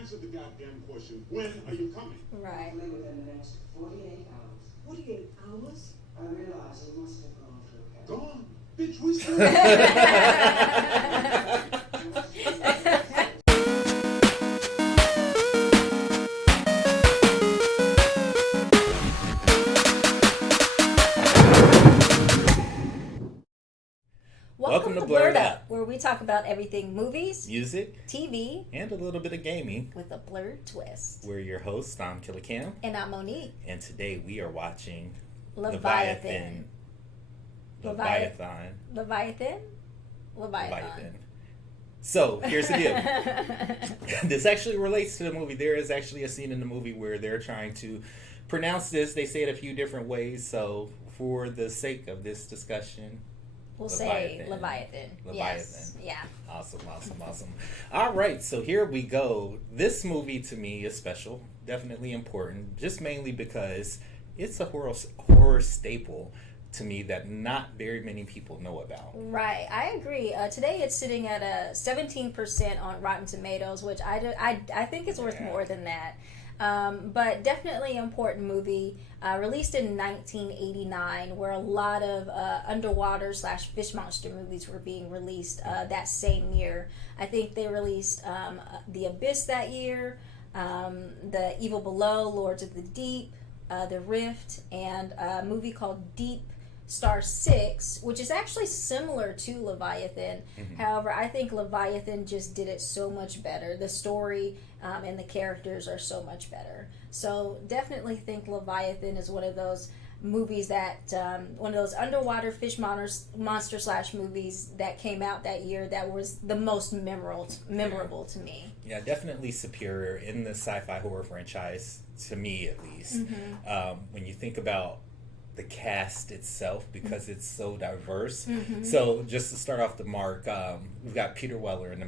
answer the goddamn question. When are you coming? Right. Hopefully within the next 48 hours. 48 hours? I realize you must have gone through hell. Gone. Bitch, we still. Welcome to Blerd Up, where we talk about everything movies, music, TV, and a little bit of gaming with a blurred twist. We're your hosts. I'm Kilar Cam. And I'm Monique. And today we are watching Leviathan. Leviathan. So, here's the deal. This actually relates to the movie. There is actually a scene in the movie where they're trying to pronounce this. They say it a few different ways. So, for the sake of this discussion, we'll say Leviathan. Yes. Yeah. Awesome. All right, so here we go. This movie to me is special, definitely important, just mainly because it's a horror staple to me that not very many people know about. Right, I agree. Today it's sitting at a 17% on Rotten Tomatoes, which I think it's worth more than that. But definitely an important movie, released in 1989, where a lot of underwater / fish monster movies were being released that same year. I think they released The Abyss that year, The Evil Below, Lords of the Deep, The Rift, and a movie called Deep Star 6, which is actually similar to Leviathan. Mm-hmm. However, I think Leviathan just did it so much better. The story and the characters are so much better. So definitely think Leviathan is one of those movies that, one of those underwater fish monster / movies that came out that year that was the most memorable to me. Yeah, definitely superior in the sci-fi horror franchise, to me at least. Mm-hmm. When you think about the cast itself, because it's so diverse. Mm-hmm. So just to start off the mark, we've got Peter Weller in the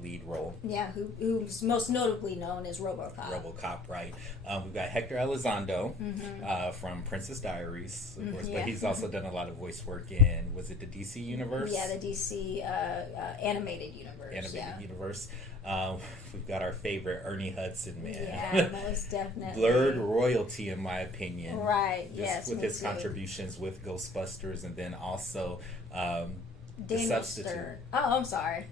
lead role. Yeah, who's most notably known as RoboCop. Right. We've got Hector Elizondo, mm-hmm. From Princess Diaries, of course, but he's also done a lot of voice work in, was it the DC universe? Yeah, the DC animated universe. We've got our favorite Ernie Hudson, man. Yeah, most definitely. Blerd royalty, in my opinion. Right, just with his contributions with Ghostbusters, and then also The Substitute. Stern. Oh, I'm sorry.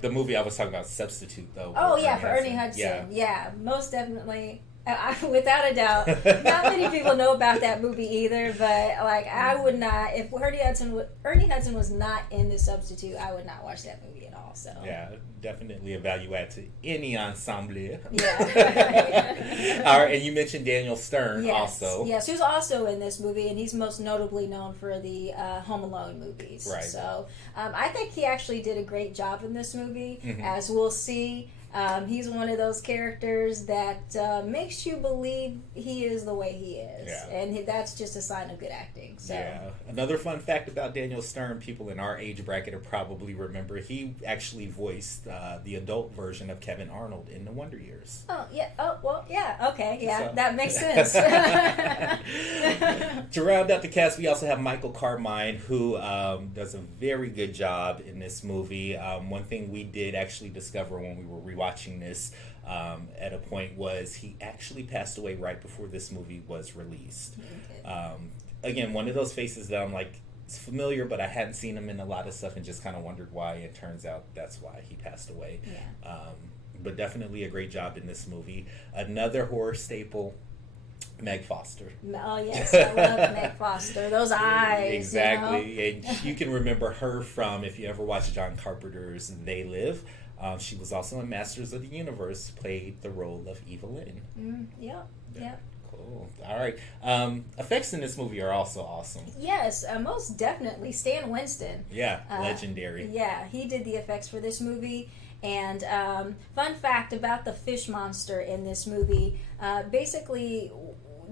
The movie I was talking about, Substitute, though. Oh, yeah, for Ernie Hudson. Yeah, most definitely. Without a doubt. Not many people know about that movie either, but like I would not, if Ernie Hudson was not in The Substitute, I would not watch that movie at all. So yeah, definitely a value add to any ensemble. Yeah. All right, and you mentioned Daniel Stern also. Yes, who's also in this movie, and he's most notably known for the Home Alone movies. Right. So I think he actually did a great job in this movie, mm-hmm. as we'll see. He's one of those characters that makes you believe he is the way he is. Yeah. And that's just a sign of good acting. So. Yeah. Another fun fact about Daniel Stern, people in our age bracket will probably remember, he actually voiced the adult version of Kevin Arnold in The Wonder Years. Oh, yeah. Oh, well, yeah. Okay. Yeah, so. That makes sense. To round out the cast, we also have Michael Carmine, who does a very good job in this movie. One thing we did actually discover when we were watching this at a point was he actually passed away right before this movie was released. Again, one of those faces that I'm like, it's familiar, but I hadn't seen him in a lot of stuff and just kind of wondered why. It turns out that's why he passed away. Yeah. But definitely a great job in this movie. Another horror staple, Meg Foster. Oh, yes, I love Meg Foster. Those eyes. Exactly. You know? And you can remember her from, if you ever watched John Carpenter's They Live. She was also in Masters of the Universe, played the role of Evelyn. Yeah. Cool. All right. Effects in this movie are also awesome. Yes, most definitely. Stan Winston. Yeah, legendary. Yeah, he did the effects for this movie. And fun fact about the fish monster in this movie, basically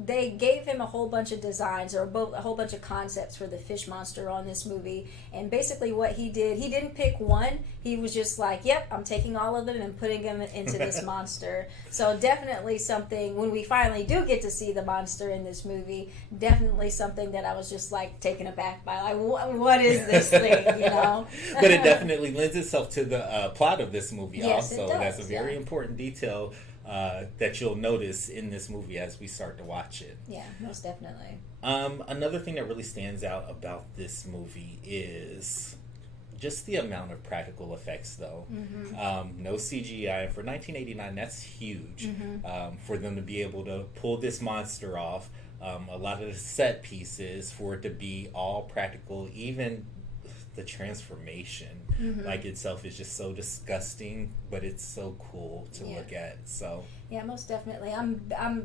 they gave him a whole bunch of designs or a whole bunch of concepts for the fish monster on this movie, and basically what he did, he didn't pick one. He was just like, yep, I'm taking all of them and putting them into this monster. So definitely something, when we finally do get to see the monster in this movie, definitely something that I was just like taken aback by, like, what is this thing, you know? But it definitely lends itself to the plot of this movie. Yes, also, it does, that's a very important detail that you'll notice in this movie as we start to watch it. Yeah, most definitely. Another thing that really stands out about this movie is just the amount of practical effects, though. No CGI. For 1989, that's huge. For them to be able to pull this monster off, a lot of the set pieces, for it to be all practical, even the transformation like itself is just so disgusting, but it's so cool to look at. So yeah, most definitely. I'm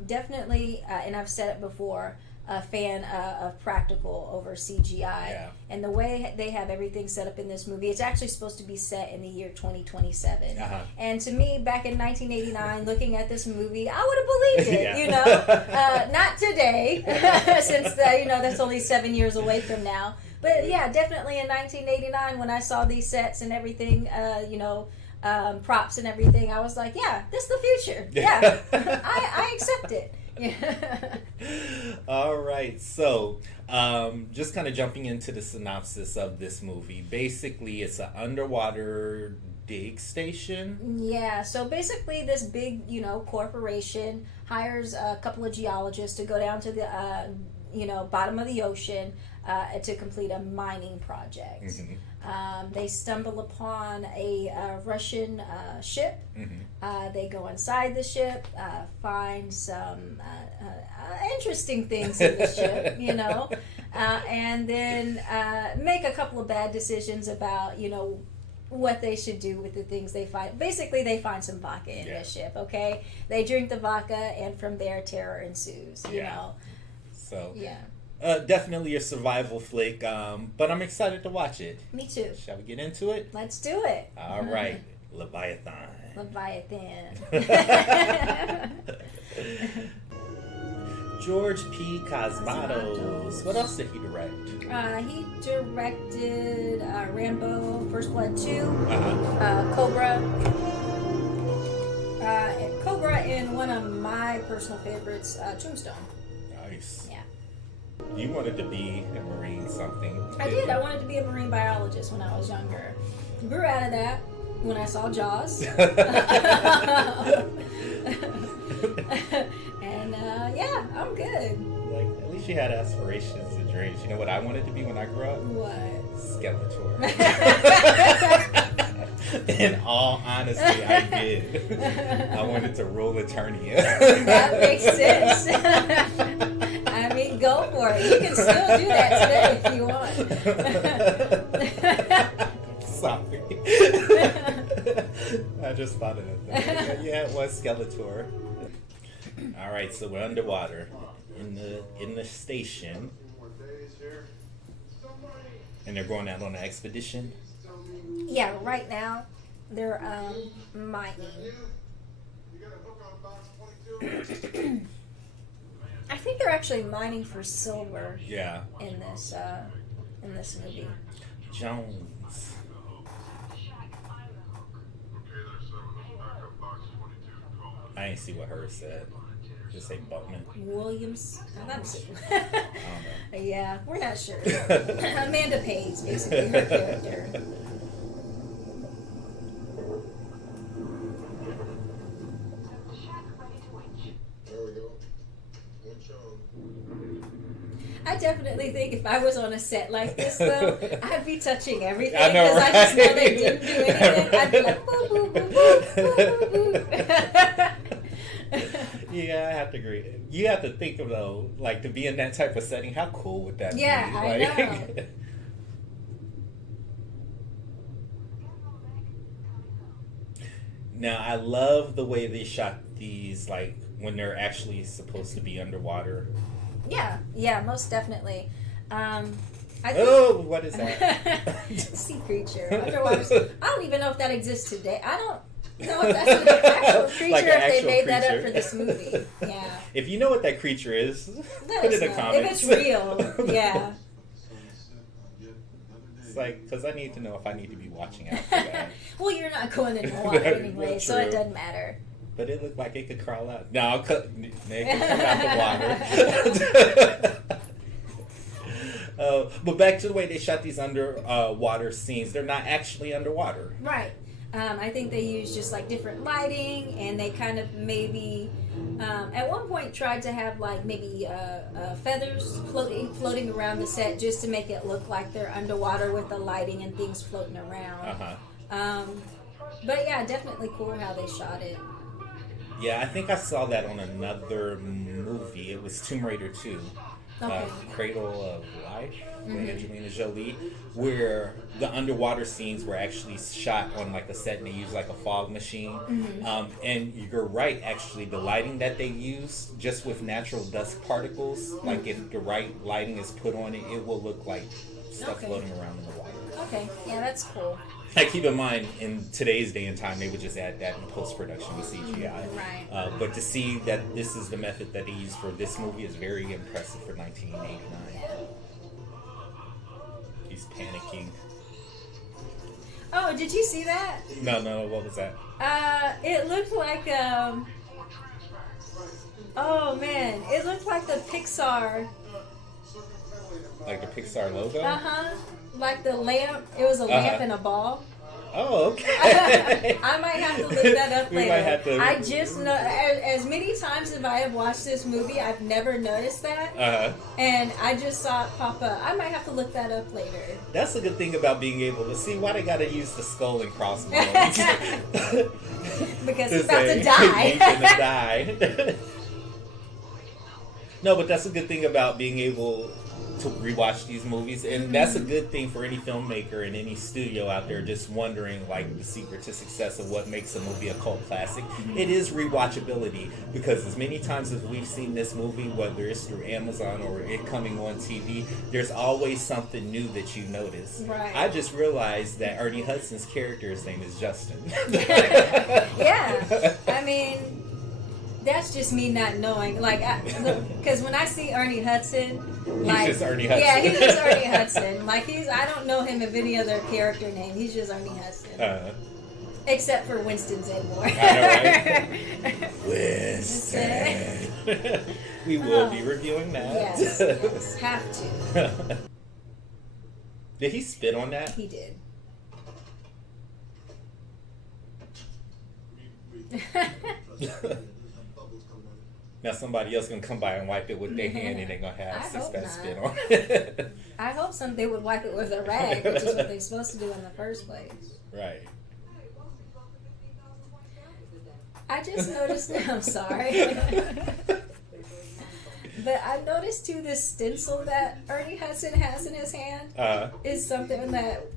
definitely, and I've said it before, a fan of practical over CGI. Yeah. And the way they have everything set up in this movie, it's actually supposed to be set in the year 2027. And to me, back in 1989, looking at this movie, I would have believed it. Yeah. You know, not today, since you know, that's only 7 years away from now. But yeah, definitely in 1989, when I saw these sets and everything, you know, props and everything, I was like, yeah, this is the future. Yeah, I accept it. Yeah. All right, so just kind of jumping into the synopsis of this movie. Basically, it's an underwater dig station. Yeah, so basically this big, you know, corporation hires a couple of geologists to go down to the, you know, bottom of the ocean to complete a mining project. They stumble upon a Russian ship. They go inside the ship, find some interesting things in the ship, you know, and then make a couple of bad decisions about, you know, what they should do with the things they find. Basically, they find some vodka in the ship, okay? They drink the vodka, and from there, terror ensues, you know. So, yeah. Definitely a survival flick, but I'm excited to watch it. Me too. Shall we get into it? Let's do it. All right. Leviathan. Leviathan. George P. Cosmatos. What else did he direct? He directed Rambo, First Blood 2, Uh-huh. Cobra. Cobra and one of my personal favorites, Tombstone. Nice. Yeah. You wanted to be a Marine something. I did. I wanted to be a marine biologist when I was younger. Grew out of that when I saw Jaws. And yeah, I'm good. Like, at least you had aspirations and dreams. You know what I wanted to be when I grew up? What? Skeletor. In all honesty, I did. I wanted to rule Eternia. That makes sense. I mean, go for it. You can still do that today if you want. Sorry. I just thought of that. Yeah, it was Skeletor. All right, so we're underwater in the station, and they're going out on an expedition. Yeah, right now they're mining. I think they're actually mining for silver. Yeah. In this movie. Jones. I ain't see what her said. Just say Buckman. Williams. I thought it I don't know. yeah, we're not sure. Amanda Page, basically, her character. There we go. Winch on. I definitely think if I was on a set like this, though, I'd be touching everything I know, because I just know right? they didn't do anything. I'd be like, boo, boo, boo, boo, boo, boo, boo. Yeah, I have to agree. You have to think of, though, like, to be in that type of setting, how cool would that Yeah, be? I Like, know. Now, I love the way they shot these, like, when they're actually supposed to be underwater. Yeah, most definitely. I think Oh, what is that? sea creature, underwater. I don't even know if that exists today. I don't know if that's an actual creature Like an if they actual made that up creature. for this movie. Yeah. If you know what that creature is, Let put us it in the know. comments. If it's real, yeah. It's like, because I need to know if I need to be watching out for that. Well, you're not going in the water anyway, so it True. doesn't matter. But it looked like it could crawl out. No, it could come out the water. But back to the way they shot these underwater scenes. They're not actually underwater. Right. I think they used just like different lighting, and they kind of maybe at one point tried to have like maybe feathers floating around the set just to make it look like they're underwater with the lighting and things floating around. Uh-huh. But yeah, definitely cool how they shot it. Yeah, I think I saw that on another movie. It was Tomb Raider 2. Okay. Cradle of Life with Angelina Jolie, where the underwater scenes were actually shot on like a set and they used like a fog machine. And you're right, actually, the lighting that they use just with natural dust particles, like if the right lighting is put on it, it will look like stuff floating around in the water. Okay, yeah, that's cool. Like, keep in mind, in today's day and time, they would just add that in post-production with CGI. Right. But to see that this is the method that they used for this movie is very impressive for 1989. He's panicking. Oh, did you see that? No, what was that? It looked like oh man, it looked like the Pixar. Like the Pixar logo? Like the lamp. It was a lamp and a ball. Oh, okay. I might have to look that up We later. might have to. I just know as many times as I have watched this movie, I've never noticed that, and I just saw it pop up. I might have to look that up later. That's a good thing about being able to see why they gotta use the skull and crossbones. Because To he's about say, to die. He's gonna die. No, but that's a good thing about being able to rewatch these movies, and that's a good thing for any filmmaker and any studio out there just wondering like the secret to success of what makes a movie a cult classic. It is rewatchability, because as many times as we've seen this movie, whether it's through Amazon or it coming on TV, there's always something new that you notice. Right. I just realized that Ernie Hudson's character's name is Justin. Yeah, I mean, that's just me not knowing. Like, because when I see Ernie Hudson, like, He's just Ernie Hudson. Yeah, he's just Ernie Hudson. Like, I don't know him of any other character name. He's just Ernie Hudson. Except for Winston Zedmore. I know, right? Winston. We will be reviewing that. Yes, have to. Did he spit on that? He did. Now somebody else gonna come by and wipe it with their hand, and they're gonna have I Suspense hope not. spit on it. I hope they would wipe it with a rag, which is what they're supposed to do in the first place. Right. I just noticed. I'm sorry. But I noticed too, this stencil that Ernie Hudson has in his hand is something that.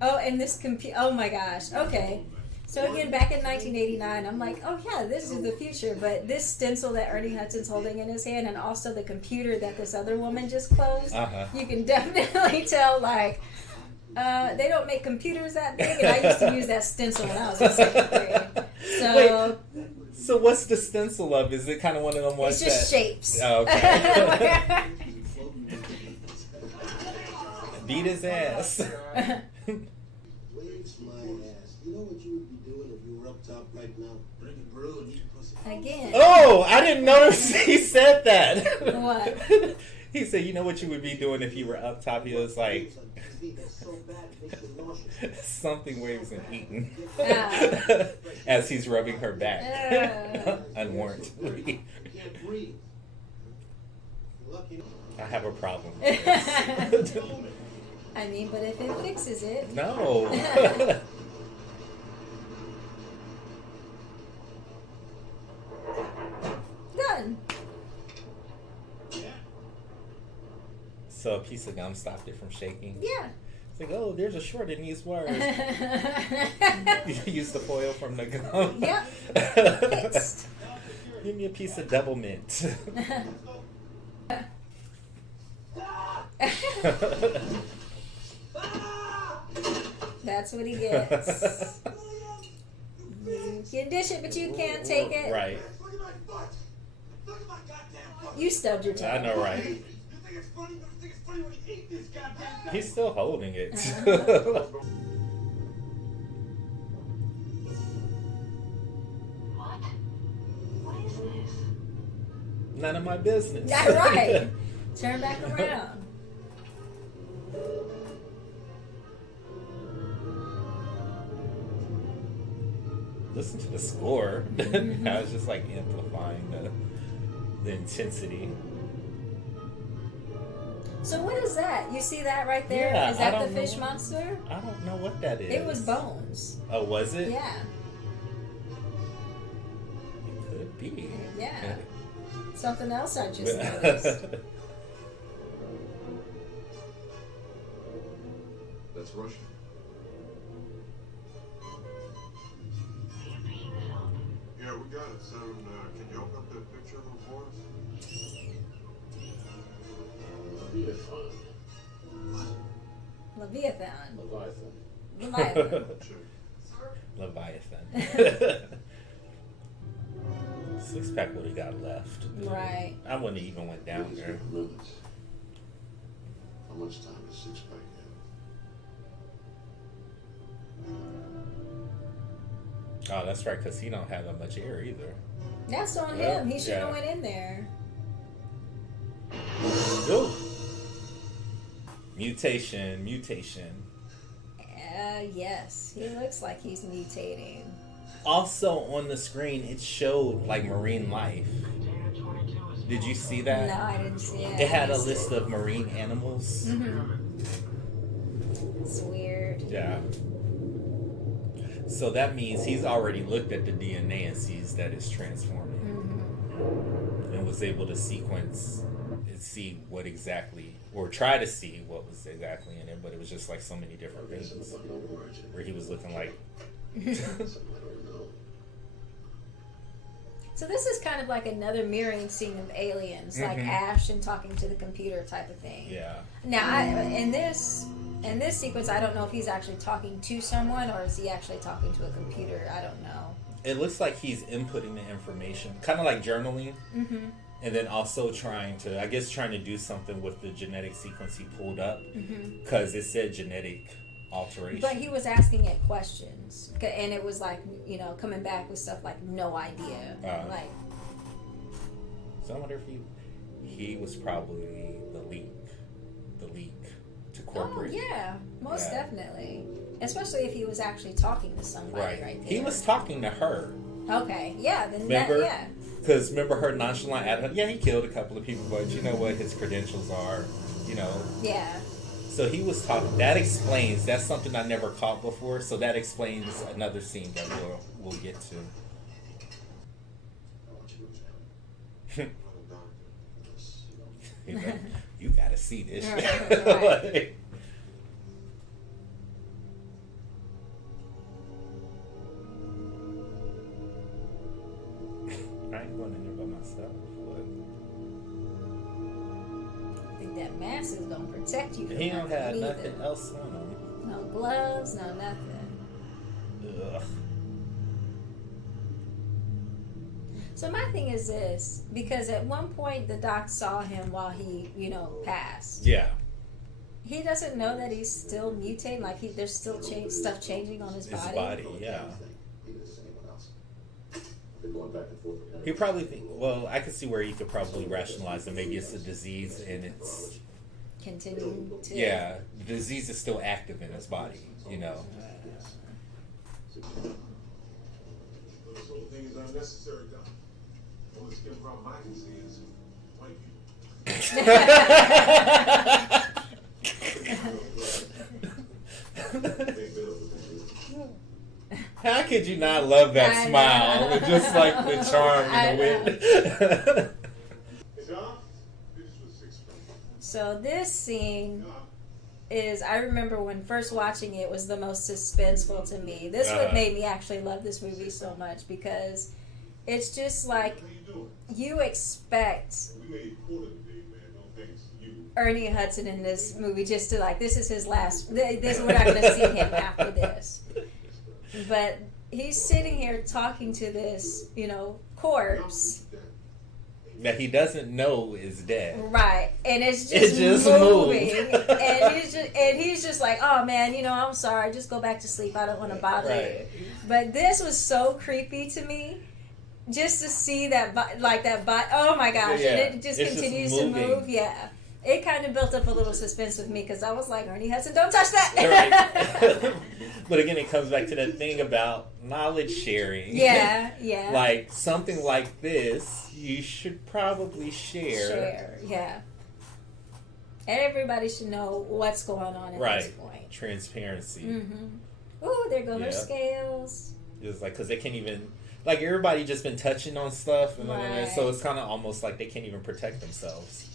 Oh, and this oh my gosh. Okay. So again, back in 1989, I'm like, oh yeah, this is the future. But this stencil that Ernie Hudson's holding in his hand, and also the computer that this other woman just closed, you can definitely tell, like, they don't make computers that big, and I used to use that stencil when I was in second grade. So, so what's the stencil of? Is it kind of one of them ones it's just that... shapes. Oh, okay. Beat his ass. Waves my ass. You know what you would be doing if you were up top right now? Drinking brew and eating pussy. Again. Oh, I didn't notice he said that. What? He said, you know what you would be doing if you were up top? He was like, something Waves and eating. As he's rubbing her back. Unwarrantedly. Can't breathe. Lucky. I have a problem. I mean, but if it fixes it. No. Done. So a piece of gum stopped it from shaking? Yeah. It's like, oh, there's a short in these words. You use the foil from the gum? Yep. Fixed. Give me a piece of double mint. That's what he gets. You can dish it, but you can't take it. Right. Look at my goddamn fucking. You stubbed your toe. I know, right? You think it's funny? You think it's funny when you eat this goddamn thing? He's still holding it. What? What is this? None of my business. Yeah, right. Turn back around. Listen to the score. How it's just like amplifying the intensity. So what is that? You see that right there? Yeah, Is I that the don't fish know. monster? I don't know what that is. It was bones. Oh, was it? Yeah. It could be. Yeah. Something else I just noticed. That's Russian. Are you picking this up? Yeah, we got it. So, can you open up that picture of them for us? Leviathan. Leviathan. Leviathan. Leviathan. 6-pack what he got left. Right. I wouldn't have even went down there. How much time does 6-pack have? Oh, that's right, because he don't have that much air either. That's on Well, him. He should have yeah. went in there. Ooh. Mutation. Yes. He looks like he's mutating. Also on the screen, it showed like marine life. Data 22 is Did you see No, that? I didn't see it. It had a list of marine animals. It's weird. Yeah. So that means he's already looked at the DNA and sees that it's transforming. And was able to sequence and see what exactly, or try to see what was exactly in it, but it was just like so many different things. Where he was looking like. So this is kind of like another mirroring scene of Aliens, like Mhm. Ash and talking to the computer type of thing. Yeah. Now, in this sequence, I don't know if he's actually talking to someone or is he actually talking to a computer. I don't know. It looks like he's inputting the information, kind of like journaling, and then also trying to do something with the genetic sequence he pulled up, because it said genetic alteration. But he was asking it questions, and it was like, coming back with stuff like no idea, like. So I wonder if he was probably the leak to corporate. Oh yeah, most Yeah. definitely. Especially if he was actually talking to somebody right there. He was talking to her. Okay, yeah, then Remember? yeah. Because remember her nonchalant attitude? Yeah, he killed a couple of people, but you know what his credentials are, Yeah. So he was talking. That explains. That's something I never caught before. So that explains another scene that we'll get to. He's like, you gotta see this. Right. I ain't going in there by myself. I think that mask is gonna protect you from He don't have either. nothing else on him. No gloves, no nothing. Ugh. So my thing is this, because at one point the doc saw him while he, passed. Yeah. He doesn't know that he's still mutating, like there's still stuff changing on his body. Yeah. They're going back and forth. He probably think. Well, I can see where he could probably rationalize that maybe it's a disease and it's. Continuing to. Yeah, the disease is still active in his body. This whole thing is unnecessary, Doc. The only skin problem I can see is white people. How could you not love that I smile? know. It's just like the charm I and the wit. Hey, Doc, finish with 6 pack. So this scene Doc, is, I remember when first watching it, was the most suspenseful to me. This what made me actually love this movie so much, because it's just like how you doing? you expect We made a quarter today, man. No thanks to you. Ernie and Hudson in this movie just to this is his last, this we're not going to see him after this. But he's sitting here talking to this, corpse, that he doesn't know is dead. Right, and it's just, moving, and he's just like, oh man, I'm sorry, just go back to sleep. I don't want to bother you. But this was so creepy to me, just to see that, oh my gosh, and it just continues to move. Yeah, it kind of built up a little suspense with me because I was like, Ernie Hudson, don't touch that. Right. But again, it comes back to that thing about knowledge sharing. Yeah. Like something like this, you should probably share. Yeah. And everybody should know what's going on at this point. Transparency. Mm-hmm. Ooh, there go her scales. It's like, because they can't even, like, everybody just been touching on stuff, and so it's kind of almost like they can't even protect themselves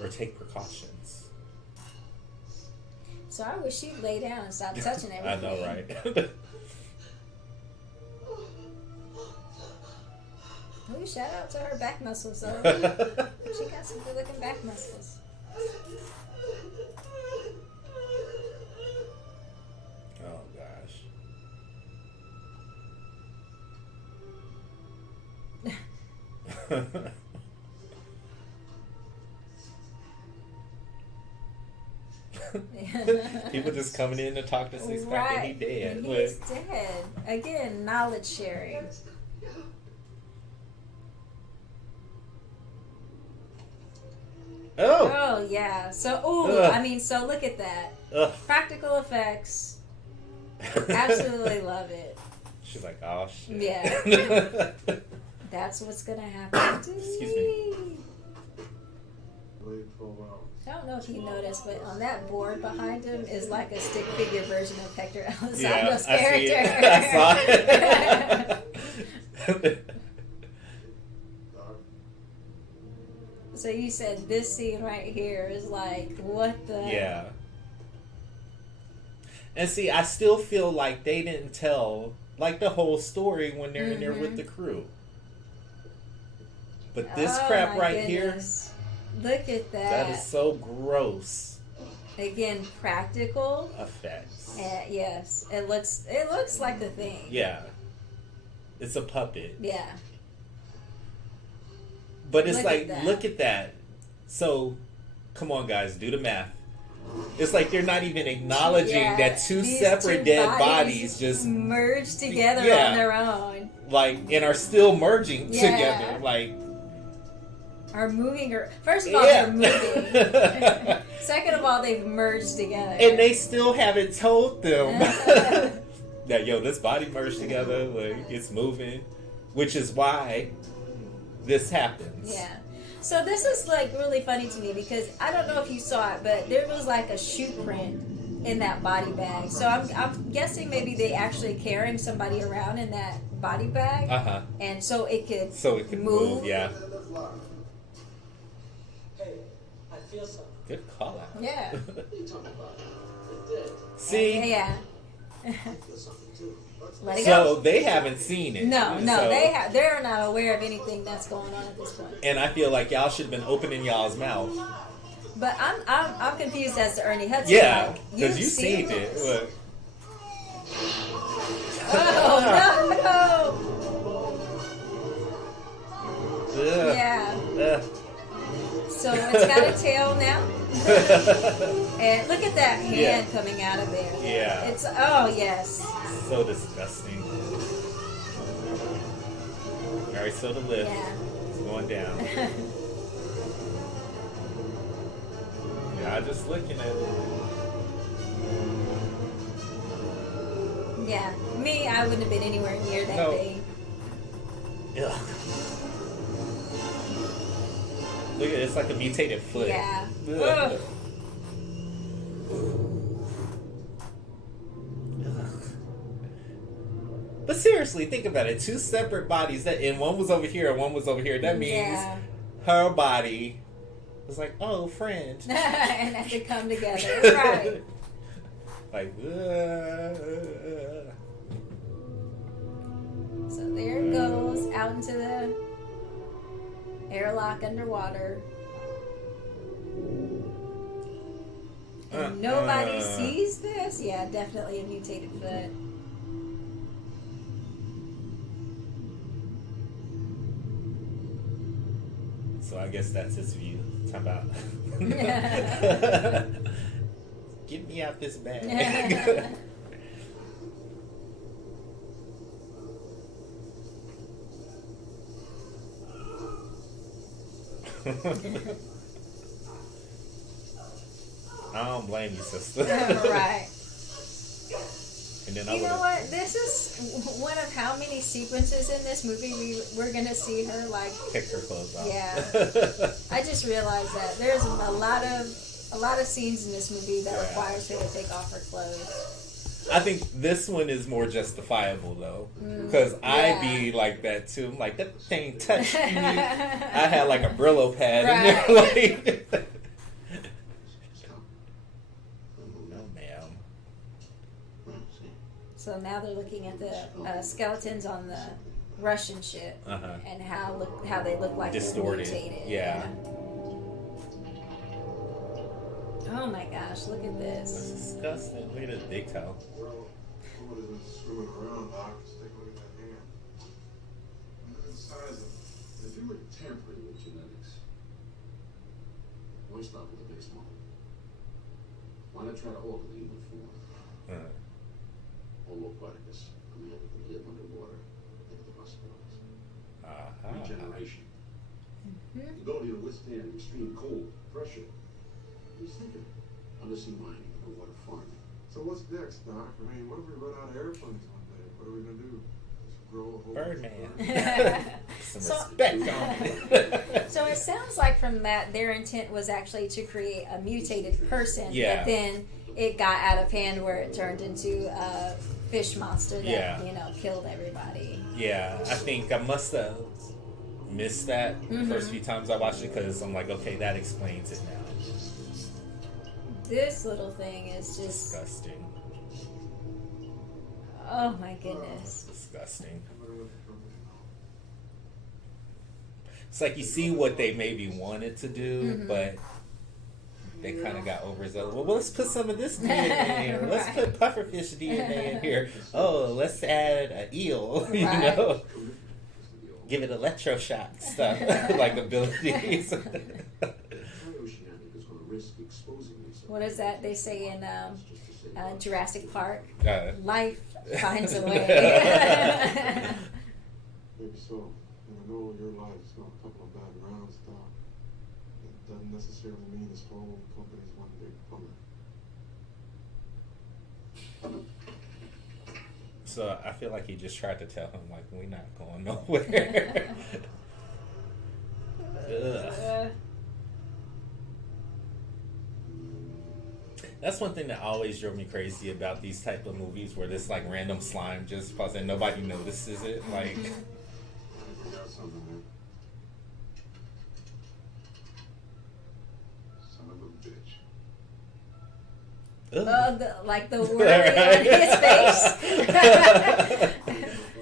or take precautions. So I wish she'd lay down and stop touching everything. I know, right? Ooh, shout out to her back muscles, though. She got some good looking back muscles. Oh, gosh. People just coming in to talk to Six Pack and he dead. And he's dead. Again, knowledge sharing. Oh yeah. So so look at that. Practical effects. Absolutely love it. She's like, oh shit. Yeah. That's what's gonna happen to Excuse me. I don't know if you noticed, but on that board behind him is like a stick figure version of Hector Elizondo character. I saw it. So you said this scene right here is like, what the? Yeah. And see, I still feel like they didn't tell like the whole story when they're in there with the crew. But this crap right here. Look at that. That is so gross. Again, practical effects. Yes, it looks like the thing. Yeah, it's a puppet. Yeah. But it's look at that. So, come on, guys, do the math. It's like they're not even acknowledging that two separate dead bodies just merged together on their own. Like, and are still merging together. Like, are moving, or first of all, they're moving. Second of all, they've merged together, and they still haven't told them that this body merged together, like it's moving, which is why this happens. Yeah. So this is like really funny to me because I don't know if you saw it, but there was like a shoe print in that body bag. So I'm guessing maybe they actually carrying somebody around in that body bag, and so it could move. Yeah. Feel something. Good call out. Yeah. What are you talking about? It did. See? Yeah. I feel something too. Let it So go. they haven't seen it. No, they're not aware of anything that's going on at this point. And I feel like y'all should have been opening y'all's mouth. But I'm confused as to Ernie Hudson. Yeah, like, because you seen it. Look. Oh no! Ugh. Yeah. So it's got a tail now. And look at that hand coming out of there. Yeah. It's, oh yes. So disgusting. Alright, so the lift. Yeah. It's going down. Yeah, I'm just looking at it. Yeah. Me, I wouldn't have been anywhere near that thing. Ugh. Look at it, it's like a mutated foot. Yeah. Ugh. But seriously, think about it. Two separate bodies, and one was over here and one was over here. That means her body was like, oh, friend. And had to come together. Right. Like, So there it goes, out into the airlock underwater. And nobody sees this? Yeah, definitely a mutated foot. So I guess that's his view. Talk about get me out this bag. I don't blame you, sister. Right. And then You know what? This is one of how many sequences in this movie we're gonna see her like. Pick her clothes off. Yeah. I just realized that there's a lot of scenes in this movie that requires her to take off her clothes. I think this one is more justifiable though, because I'd be like that too. I'm like, that thing touched me. I had like a Brillo pad in there. Like, no, ma'am. So now they're looking at the skeletons on the Russian ship and how they look like Distorted. they're mutated. Yeah. Oh my gosh! Look at That's this. disgusting. Look at his big toe. Well, somebody's been swimming around, Doc. Just take a look at that hand. Look at the size of it. If you were tampering with genetics, why stop with the base model? Why not try to alter the human form? Homo erectus, a man who can live underwater. Think of the possibilities. Regeneration. The ability to withstand extreme cold, pressure. He's thinking undersea mining, underwater farming. So what's next, Doc? I mean, what if we run out of airplanes one day? What are we gonna do? Just grow a whole Birdman. Some respect on it. So it sounds like from that their intent was actually to create a mutated person, but then it got out of hand where it turned into a fish monster that killed everybody. Yeah, I think I must have missed that the first few times I watched it because I'm like, okay, that explains it now. This little thing is just Disgusting. oh my goodness. Disgusting. It's like you see what they maybe wanted to do, but they kind of got overzealous. Well, let's put some of this DNA in here. Let's put pufferfish DNA in here. Oh, let's add an eel. You know, give it electroshock stuff like abilities. What is that they say in Jurassic Park? Life finds a way. Maybe so. And I know your life's got a couple of bad rounds, Doc. It doesn't necessarily mean this whole company's one big bummer. So I feel like he just tried to tell him, like, we're not going nowhere. Ugh. That's one thing that always drove me crazy about these type of movies where this like random slime just falls and nobody notices it. Like, I think we got something there. Son of a bitch. Like the word on his face.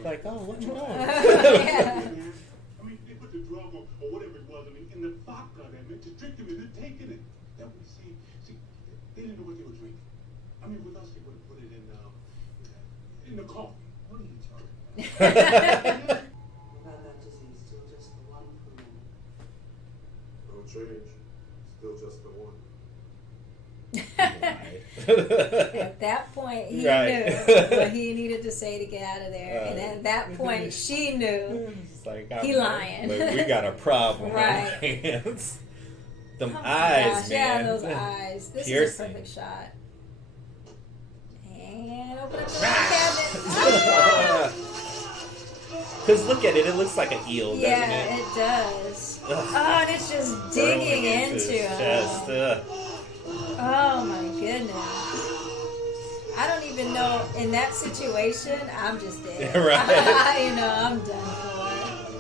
Like, oh, what you doing? Yeah. I mean, they put the drug or whatever it was in the vodka that meant to trick them into taking it. That was, see, they didn't know what they were drinking. I mean, with us, they would have put it in the coffee. What are you talking about? About that disease, still just the one for me. No change. Still just the one. At that point, he Right. knew what he needed to say to get out of there, and at that point, she knew. It's like, He lying. Like, we got a problem on our Right. hands. Them Oh my eyes, gosh, man. yeah, those eyes. This Piercing. is a perfect shot. And open up the cabinet. Because look at it, it looks like an eel, doesn't Yeah, it? it does. Ugh. Oh, and it's just digging Burrowing into his him. chest. Oh my goodness. I don't even know. In that situation, I'm just dead. Right. You know, I'm done for.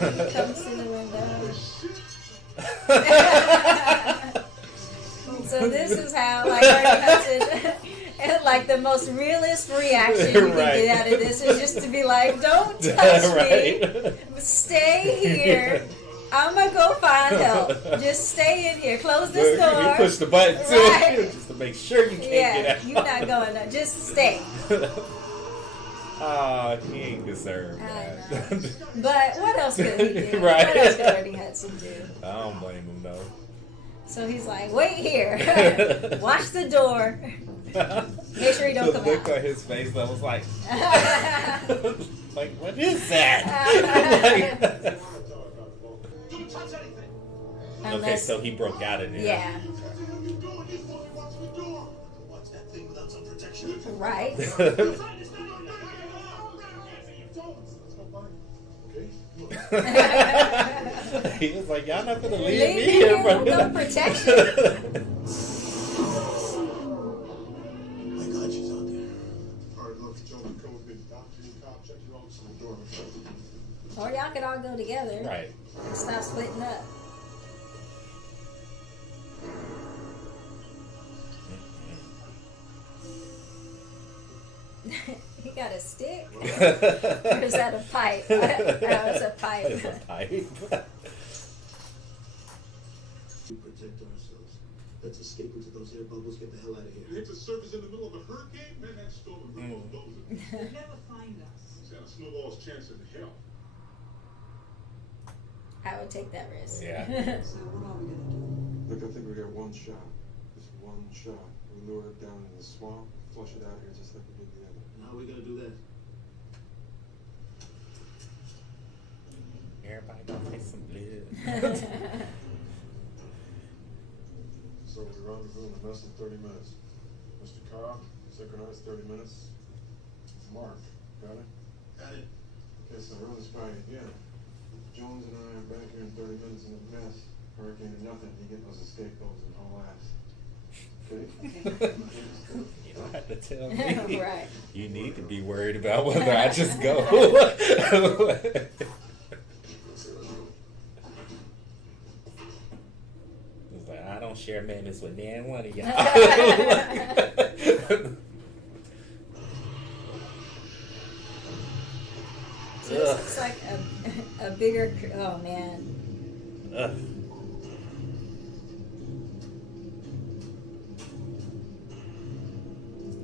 He comes to the window. So this is how, like, Ernie Hudson, and like the most realist reaction you can Right. get out of this is just to be like, "Don't touch me. Stay here. I'm gonna go find help. Just stay in here. Close this door." You push the button too, Right. just to make sure you can't Yeah, get out. you're not going to. Just stay. Oh, he ain't deserved I that. know. But what else could he do? Right. What else could Ernie Hudson do? I don't blame him though. So he's like, wait here. Watch the door. Make sure he don't The come look out. on his face, I was like, like, what is that? Don't touch anything. Okay, Unless- so he broke out of there. Yeah. What the hell are you doing? He's walking watch the door. Watch that thing without some protection. Right. Okay? He was like, y'all not gonna leave Leave me me here here for with no protection. My God, she's out there. All right, look, Joe, come with me. Doctor, you cop, check your office on the door. Or y'all could all go together. Right. And stop splitting up. He got a stick? Or is that a pipe? No, it's a pipe. It's a pipe. We protect ourselves. Let's escape into those air bubbles. Get the hell out of You here. hit the surface in the middle of a hurricane? Man, that storm would rip off those. They'll never find us. It's got a snowball's chance in hell. I would take that risk. Yeah. So what are we gonna do? Look, I think we got one shot. Just one shot. We lure it down in the swamp, flush it out here just like we did the other. And how are we gonna do that? Everybody gonna take some blood. So we rendezvous in less than 30 minutes. Mr. Cobb, synchronized 30 minutes. Mark, got it? Got it. Okay, so run this by again. Jones and I are back here in 30 minutes in a mess. Hurricane or nothing, you get those escape boats and all that. Okay? You don't have to tell me. Right. You need to be worried about whether I just go. It's like, I don't share minutes with Dan one of y'all. So this looks like a bigger. Oh man. Ugh.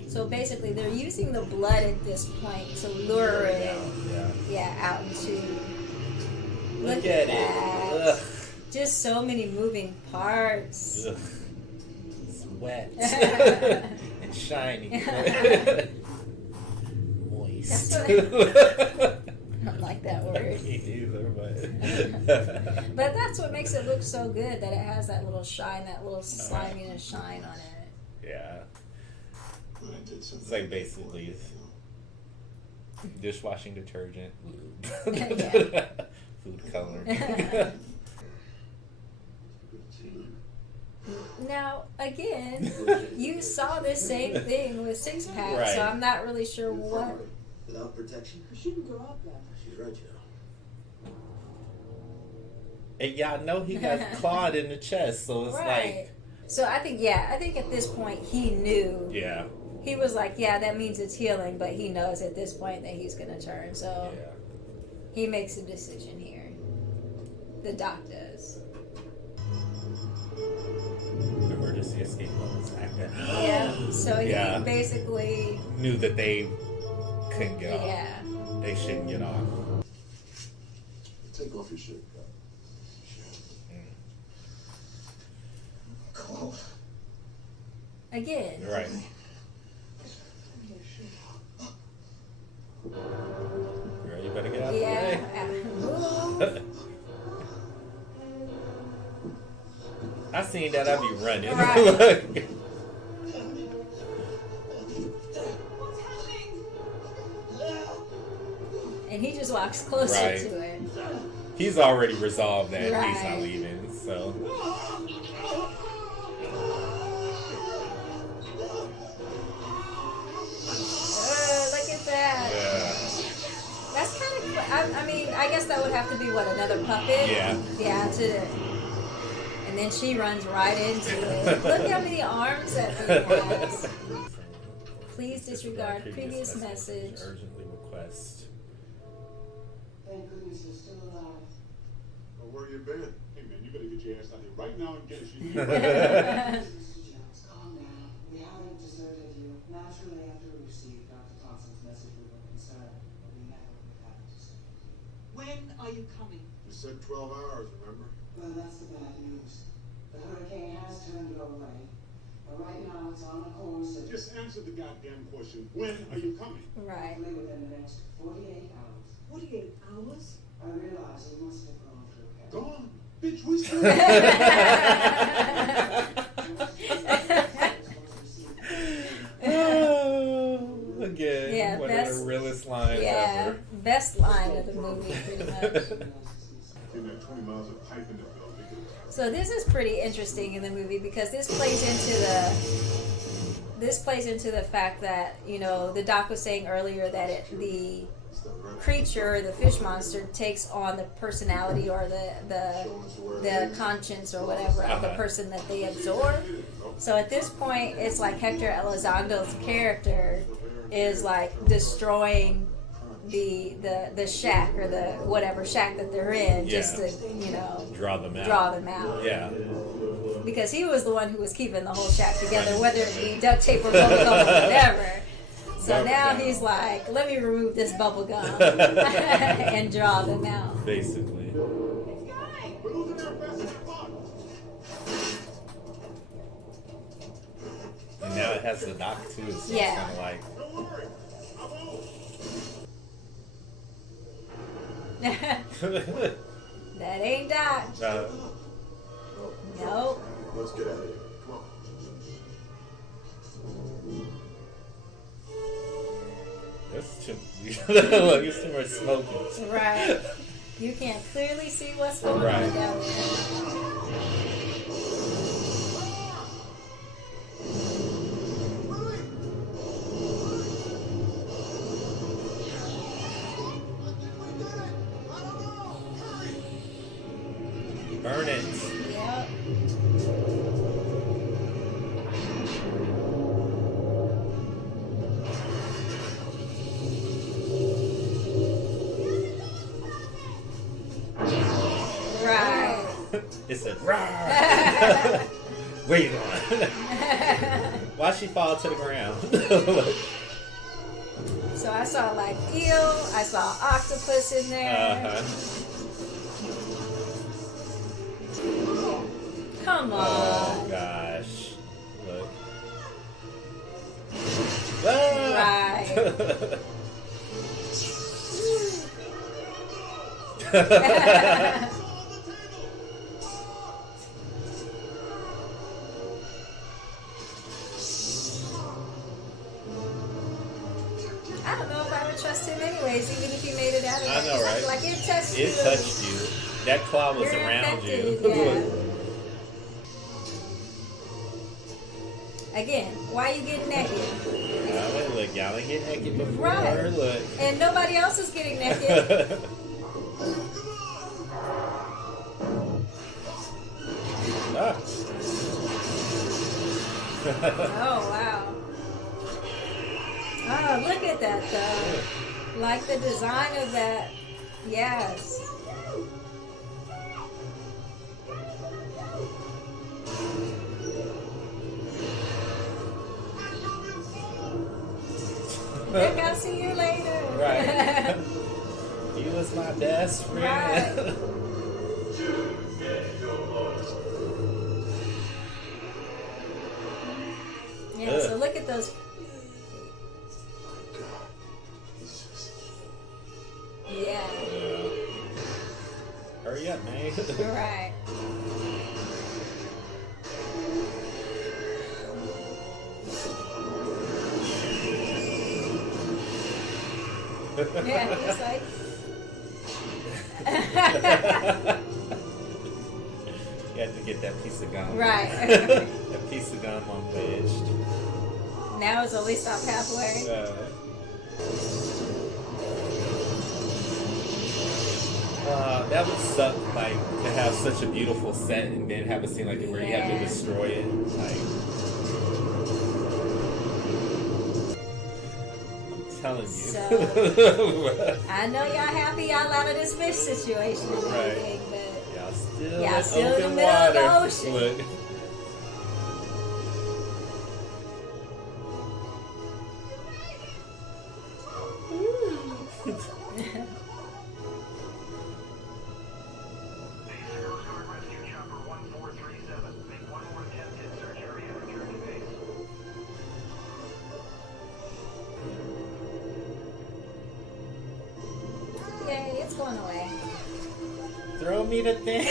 So basically, they're using the blood at this point to lure it, Yeah. out into. Look at it. Ugh. Just so many moving parts. Ugh. It's wet and shiny. Moist. That's I don't like that word. Me neither, but. But that's what makes it look so good, that it has that little shine, that little sliminess shine on it. Yeah. I did something. It's like basically dishwashing detergent, lube, Yeah. food coloring. Now, again, you saw this same thing with Six Pack, Right. so I'm not really sure what. Without protection. We shouldn't go out there. She's right, you know. And y'all know he got clawed in the chest, so it's Right. So I think at this point he knew. like, yeah, He was like, yeah, that means it's healing, but he knows at this point that he's going to turn. So yeah. he makes a decision here. The doc does. Emergency escape was active. Yeah. So he Yeah. basically, Knew that they couldn't get off. yeah. They shouldn't get off. Take off your shirt, Cobb. Cold. Again. Right. Girl, you better get out Yeah. the Move. way. I seen that, I'd be running. Right. And he just walks closer Right. to it. He's already resolved that he's not Right. leaving, so. Look at that. Yeah. That's kind of. I mean, I guess that would have to be what, another puppet. Yeah. Yeah. And then she runs right into it. Look how many arms that thing has. Please disregard previous message. Urgently request. Thank goodness you're still alive. Well, where you been? Hey man, you better get your ass out here right now and get it. Mr. Jones, calm down. We haven't deserted you. Naturally, after we received Dr. Thompson's message, we were concerned. that's the bad news. The hurricane has turned your way. But right now it's on a course and Just answer the goddamn question. When are you coming? Right. hopefully within the next 48 hours. 48 hours? I realize you must have gone through hell. Gone. Bitch, we still. Oh, again, Yeah, one of best- the realest lines Yeah, ever. best line of the movie, pretty much. Give that 20 miles of pipe in the building. So this is pretty interesting in the movie because this plays into the fact that, you know, the doc was saying earlier that the creature, the fish monster, takes on the personality or the conscience or whatever of the person that they absorb. So at this point, it's like Hector Elizondo's character is like destroying the shack or the whatever shack that they're in, just to, you know, Draw them out. Yeah. because he was the one who was keeping the whole shack together, whether it be duct tape or bubble gum or whatever. So Bubble now gum. he's like, let me remove this bubble gum and draw them out. Basically. We're losing our best in the park. And now it has the dock too, so Yeah. it's kind of like, Don't worry. I'm home. That ain't Doc. Nope. Let's get out of here. Come on. there's too, look, there's too much smoking. Right. You can't clearly see what's going Right. on down there. Burn it. Yep. Right. It said, "Rawr." Where you going? Why'd she fall to the ground? So I saw like eel, I saw octopus in there. Come on. Oh gosh. Look. Ah! Right. I don't know if I would trust him anyways, even if he made it out of I that. know, right? Like it touched you. It touched you. That claw was You're around infected, you. yeah. Again, why you getting naked? Look, y'all ain't getting naked before. Right. Look. And nobody else is getting naked. Ah. Oh, wow. Oh, look at that, though. Like the design of that. Yes. Think I'll see you later. Right. You was my best friend. Right. Yeah, so look at those. Yeah. Hurry up, man. Right. Yeah, he's like. You had to get that piece of gum. Right. That piece of gum unwedged. Now it's only stopped halfway. That would suck, like, to have such a beautiful set and then have a scene like that where you have to Yeah. destroy it. Like, I'm telling you. So, I know y'all happy y'all out of this fish situation and Right. everything, but Y'all still in the open middle of the water. ocean. Look. These are Coast Guard rescue me to think.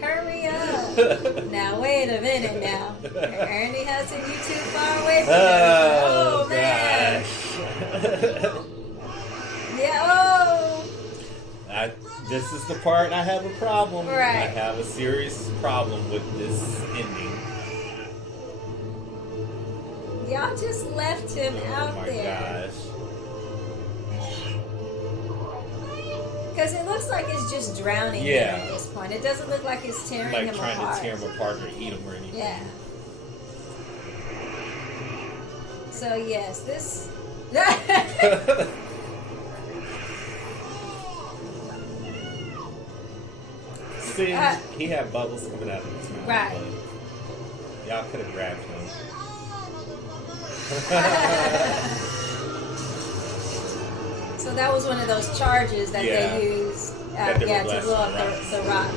Hurry up. Now, wait a minute now. Ernie Hudson, you too far away from Oh, man. gosh. Yeah, oh. This is the part I have a problem. Right. I have a serious problem with this ending. Y'all just left him out Oh my there. gosh. Because it looks like it's just drowning Yeah. him at this point. It doesn't look like it's tearing Like him trying apart. to tear him apart or eat him or anything. Yeah. So yes, this. See, he had bubbles coming out of his mouth. Right. but Y'all could have grabbed him. So that was one of those charges that Yeah. they used, That they were to blasting blow up the the rock.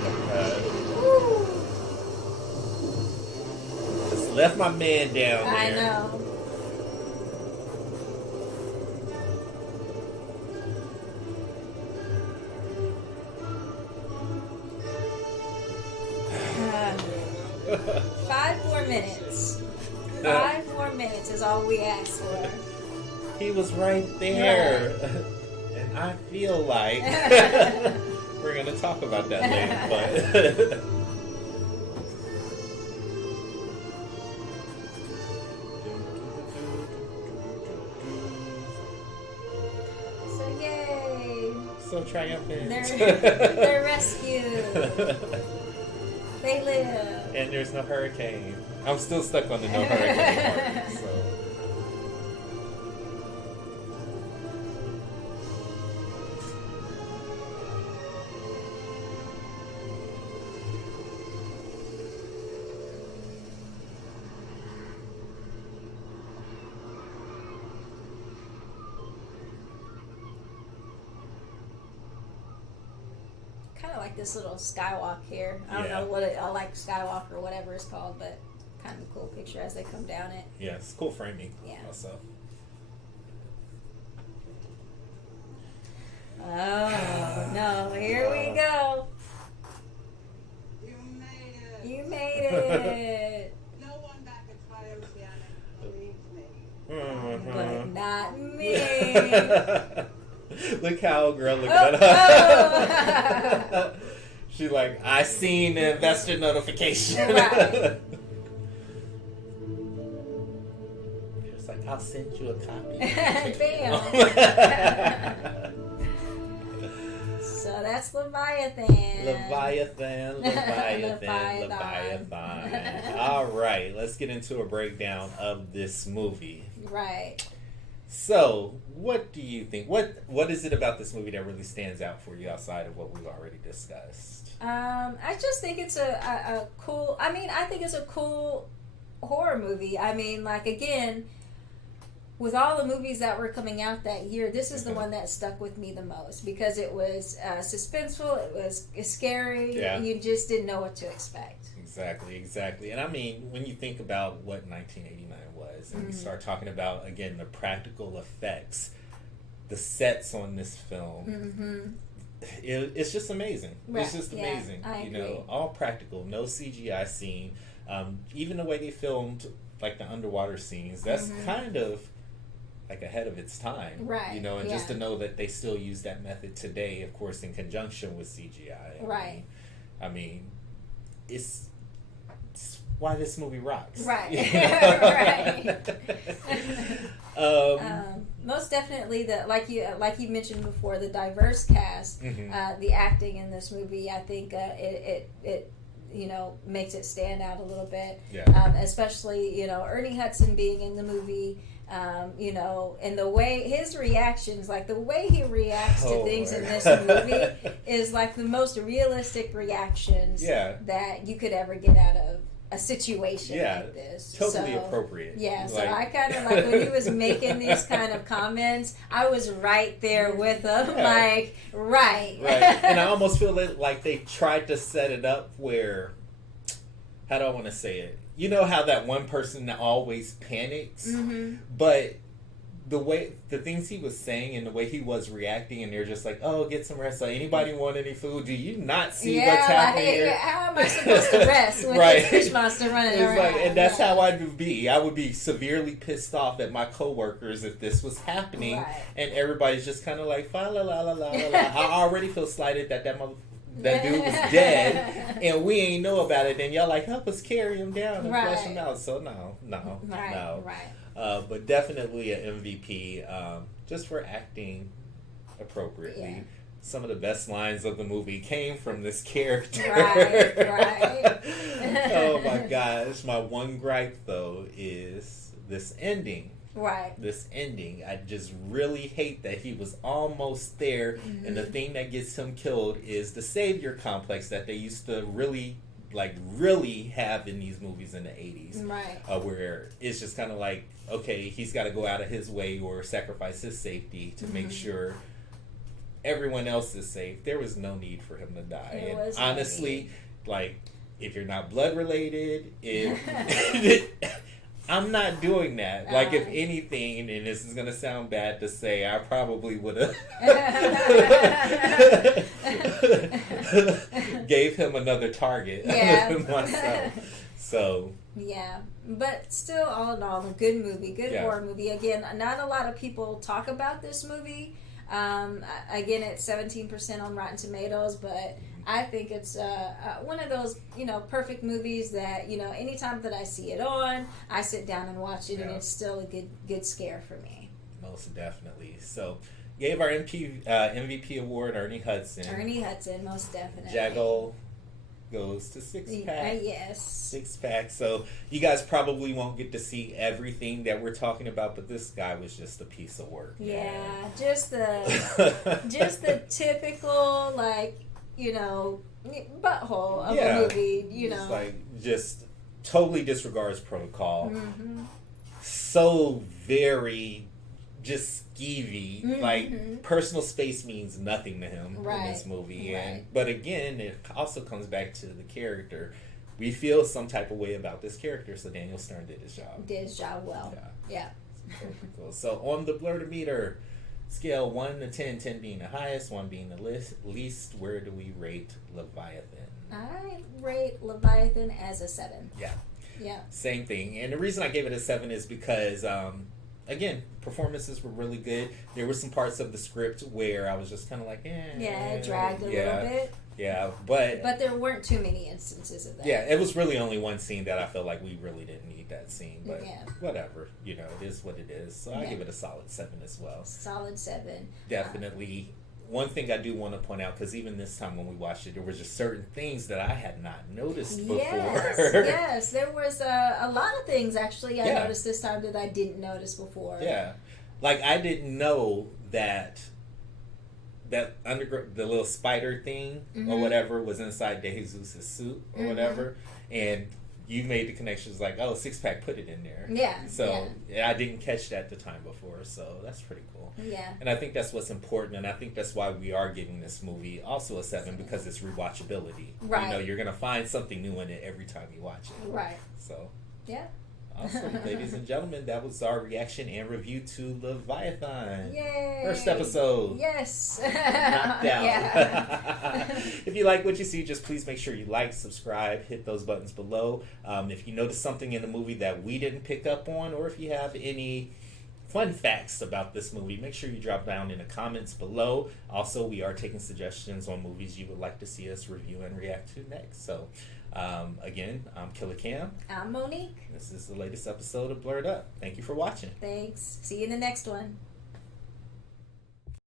Ooh, Just left my man down there. I know. Uh, 5 more minutes. 5 more minutes is all we asked for. He was right there. And I feel like we're going to talk about that later. But So yay! so triumphant. They're rescued. They live. And there's no hurricane. I'm still stuck on the no hurricane part. So. Kind of like this little skywalk here. I don't Yeah. know what I like skywalk or whatever it's called, but kind of a cool picture as they come down it. Yeah, it's cool framing. Yeah. Also. Oh no! Here we go. You made it. You made it, No one back at Oceanic believes me. but not me. Look how girl looking Oh, at her. She's like, I seen the investor notification. Right. She's like, I'll send you a copy. Bam. So that's Leviathan. Leviathan. Leviathan. All right, let's get into a breakdown of this movie. Right. So, what do you think? What is it about this movie that really stands out for you outside of what we've already discussed? I just think it's a cool. I mean, I think it's a cool horror movie. I mean, like again, with all the movies that were coming out that year, this is the one that stuck with me the most because it was suspenseful. It was scary. Yeah. You just didn't know what to expect. Exactly. And I mean, when you think about what 1989 was, and we start talking about, again, the practical effects, the sets on this film, it's just amazing. Right. It's just Yeah, amazing. I You know, agree. all practical, no CGI scene. Even the way they filmed, like, the underwater scenes, that's kind of like ahead of its time. Right, You know, and just yeah. to know that they still use that method today, of course, in conjunction with CGI. Right. I mean, it's why this movie rocks. Right. You know? Right. Most definitely, like you mentioned before, the diverse cast, the acting in this movie, I think it makes it stand out a little bit. Yeah. Especially Ernie Hudson being in the movie. And the way his reactions, like the way he reacts to things in this movie is like the most realistic reactions that you could ever get out of a situation like this. Totally appropriate. Yeah, so Like- I kind of like when he was making these kind of comments, I was right there with him, like, right. And I almost feel like they tried to set it up where, how do I want to say it? You know how that one person that always panics, but the things he was saying and the way he was reacting, and they're just like, oh, get some rest. So anybody want any food? Do you not see what's happening here? How am I supposed to rest with Right. this fish monster running around? Like, and that's how I would be. I would be severely pissed off at my coworkers if this was happening, Right. and everybody's just kind of like, fa la la la la la. I already feel slighted that that dude was dead, and we ain't know about it. And y'all like, help us carry him down and flush him out. So no. Right. But definitely an MVP, just for acting appropriately. Yeah. Some of the best lines of the movie came from this character. Right. Oh my gosh. My one gripe though is this ending. Right. This ending. I just really hate that he was almost there, and the thing that gets him killed is the savior complex that they used to really have in these movies in the 80s. Right. Where it's just kind of like, okay, he's got to go out of his way or sacrifice his safety to make sure everyone else is safe. There was no need for him to die. There And was no honestly, like, if you're not blood related, if I'm not doing that. Like, if anything, and this is going to sound bad to say, I probably would have gave him another target other than myself. So. Yeah, but still, all in all, a good movie, good horror movie. Again, not a lot of people talk about this movie. Again, it's 17% on Rotten Tomatoes, but I think it's one of those, perfect movies that, anytime that I see it on, I sit down and watch it, and it's still a good scare for me. Most definitely. So, gave our MVP award, Ernie Hudson. Ernie Hudson, most definitely. Jaggle goes to 6-pack. Yes. 6-pack. So, you guys probably won't get to see everything that we're talking about, but this guy was just a piece of work. Yeah, man. just the typical, butthole of a movie, It's just totally disregards protocol. So very just skeevy. Like, personal space means nothing to him in this movie. But again, it also comes back to the character. We feel some type of way about this character, so Daniel Stern did his job. Did his job well. Yeah. Cool. So on the Blerd meter scale 1 to 10, 10 being the highest, 1 being the least, where do we rate Leviathan? I rate Leviathan as a 7. Yeah. Same thing. And the reason I gave it a 7 is because, again, performances were really good. There were some parts of the script where I was just kind of like, it dragged a little bit. Yeah, but there weren't too many instances of that. Yeah, it was really only one scene that I felt like we really didn't need that scene. But whatever, it is what it is. So I give it a solid 7 as well. Solid 7. Definitely. One thing I do want to point out, because even this time when we watched it, there were just certain things that I had not noticed before. Yes, there was a lot of things actually I noticed this time that I didn't notice before. Yeah, like I didn't know that the little spider thing or whatever was inside DeJesus' suit or whatever, and you made the connections like, oh, 6-pack put it in there. Yeah. So I didn't catch that the time before, so that's pretty cool. Yeah. And I think that's what's important, and I think that's why we are giving this movie also a 7, because it's rewatchability. Right. You're gonna find something new in it every time you watch it. Right. So. Yeah. Awesome, ladies and gentlemen, that was our reaction and review to Leviathan. Yay! First episode. Yes. Knocked out. If you like what you see, just please make sure you like, subscribe, hit those buttons below. If you notice something in the movie that we didn't pick up on, or if you have any fun facts about this movie, make sure you drop down in the comments below. Also, we are taking suggestions on movies you would like to see us review and react to next. So, again, I'm Kilar Cam. I'm Monique. This is the latest episode of Blerd Up. Thank you for watching. Thanks. See you in the next one.